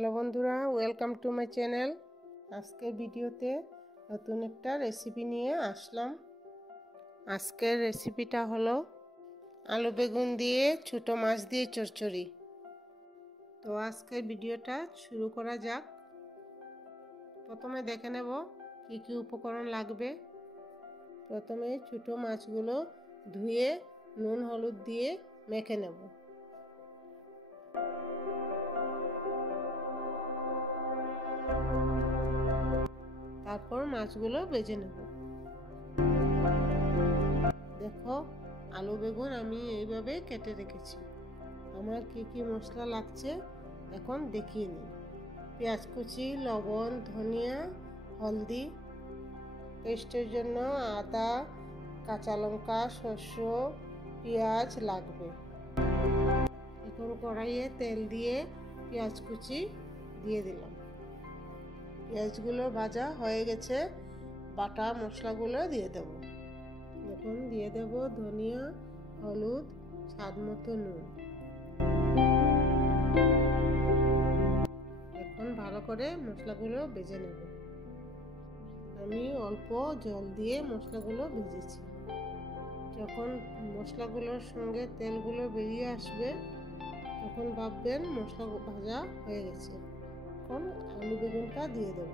Hello বন্ধুরা, welcome to my channel. আজকের ভিডিওতে নতুন একটা রেসিপি নিয়ে আসলাম। আজকের রেসিপিটা হলো আলু বেগুন দিয়ে ছোটো মাছ দিয়ে চচ্চড়ি। তো আজকের ভিডিওটা শুরু করা যাক। প্রথমে দেখে নেব কী কী উপকরণ লাগবে। প্রথমে ছোটো মাছগুলো ধুয়ে নুন হলুদ দিয়ে মেখে নেব। তারপর মাছগুলো ভেজে নেব। দেখো, আলু বেগুন আমি এইভাবে কেটে রেখেছি। আমার কি কি মশলা লাগছে এখন দেখিয়ে নিই। পেঁয়াজ কুচি, লবণ, ধনিয়া, হলদি, পেস্টের জন্য আদা, কাঁচা লঙ্কা, শস্য, পেঁয়াজ লাগবে। এখন কড়াইয়ে তেল দিয়ে পেঁয়াজ কুচি দিয়ে দিলাম। পেঁয়াজগুলো ভাজা হয়ে গেছে, বাটা মশলাগুলো দিয়ে দেব। এখন দিয়ে দেব ধনিয়া, হলুদ, স্বাদ মতো নুন। এখন ভালো করে মশলাগুলো ভেজে নেব। আমি অল্প জল দিয়ে মশলাগুলো ভেজেছি। যখন মশলাগুলোর সঙ্গে তেলগুলো বেরিয়ে আসবে তখন ভাববেন মশলা ভাজা হয়ে গেছে। এখন আলু বেগুনটা দিয়ে দেব।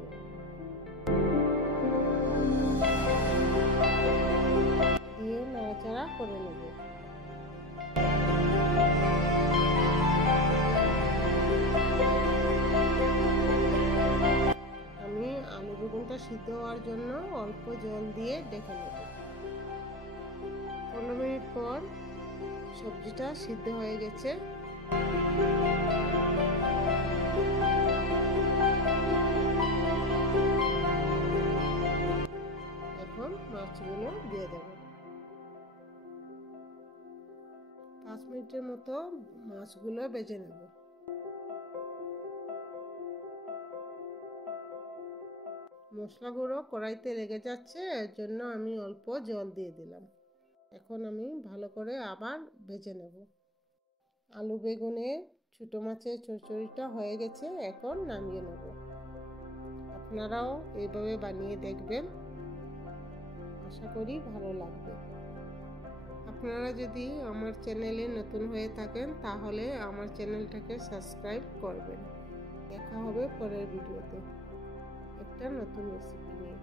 দিয়ে নাড়াচাড়া করে নেব। আমি আলু বেগুনটা সিদ্ধ হওয়ার জন্য অল্প জল দিয়ে ডেকে নেব। 15 মিনিট পর সবজিটা সিদ্ধ হয়ে গেছে। এখন মাছগুলো দিয়ে দেব। 5 মিনিটের মতো মাছগুলো ভেজে নেব। মশলা গুঁড়ো কড়াইতে লেগে যাচ্ছে, এর জন্য আমি অল্প জল দিয়ে দিলাম। এখন আমি ভালো করে আবার ভেজে নেব। আলু বেগুনের ছোটো মাছের চচ্চড়িটা হয়ে গেছে, এখন নামিয়ে নেব। আপনারাও এইভাবে বানিয়ে দেখবেন, আশা করি ভালো লাগবে। আপনারা যদি আমার চ্যানেলে নতুন হয়ে থাকেন তাহলে আমার চ্যানেলটাকে সাবস্ক্রাইব করবেন। দেখা হবে পরের ভিডিওতে একটা নতুন রেসিপি নিয়ে।